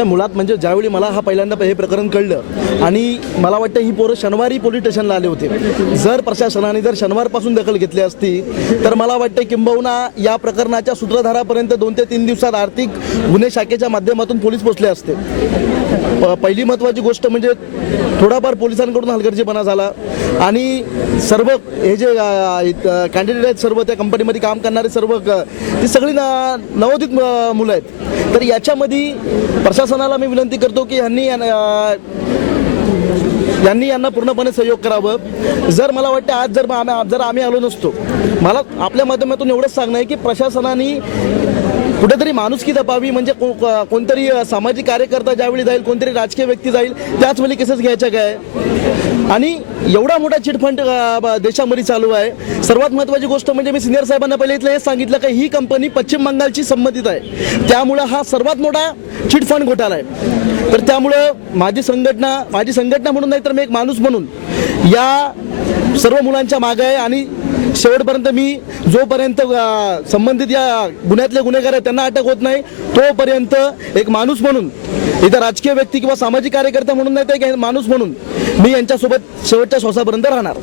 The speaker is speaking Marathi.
नाही मुळात म्हणजे ज्यावेळी मला हा पहिल्यांदा हे प्रकरण कळलं आणि मला वाटतं ही पोरं शनिवारी पोलीस स्टेशनला आले होते. जर प्रशासनाने जर शनिवारपासून दखल घेतली असती तर मला वाटतं किंबहुना या प्रकरणाच्या सूत्रधारापर्यंत दोन ते तीन दिवसात आर्थिक गुन्हे शाखेच्या माध्यमातून पोलीस पोचले असते. पहिली महत्त्वाची गोष्ट म्हणजे थोडाफार पोलिसांकडून हलगर्जीपणा झाला. आणि सर्व हे जे कॅन्डिडेट आहेत सर्व त्या कंपनीमध्ये काम करणारे सर्व ती सगळी न नवोदित मुलं आहेत. तर याच्यामध्ये प्रशासनाला मी विनंती करतो की ह्यांनी यांनी यांना पूर्णपणे सहयोग करावं. जर मला वाटतं आज जर आम्ही जर आम्ही आलो नसतो मला आपल्या माध्यमातून एवढंच सांगणं आहे की प्रशासनाने कुठेतरी माणुसकी जपावी म्हणजे को- कोणतरी सामाजिक कार्यकर्ता ज्यावेळी जाईल कोणतरी राजकीय व्यक्ती जाईल त्याच वेळी केसेस घ्यायच्या काय? आणि एवढा मोठा चिटफंड ब- देशामध्ये चालू आहे. सर्वात महत्त्वाची गोष्ट म्हणजे मी सिनियर साहेबांना पहिले इथलं हे सांगितलं की ही कंपनी पश्चिम बंगालची संबंधित आहे. त्यामुळं हा सर्वात मोठा चिटफंड घोटाळा आहे. तर त्यामुळं माझी संघटना माझी संघटना म्हणून नाही तर मी एक माणूस म्हणून या सर्व मुलांच्या मागे आहे आणि शेवटपर्यंत मी जोपर्यंत संबंधित या गुन्ह्यातले गुन्हेगार आहेत त्यांना अटक होत नाही तोपर्यंत एक माणूस म्हणून इथं राजकीय व्यक्ती किंवा सामाजिक कार्यकर्ता म्हणून नाही तर माणूस म्हणून मी यांच्यासोबत शेवटच्या श्वासापर्यंत राहणार.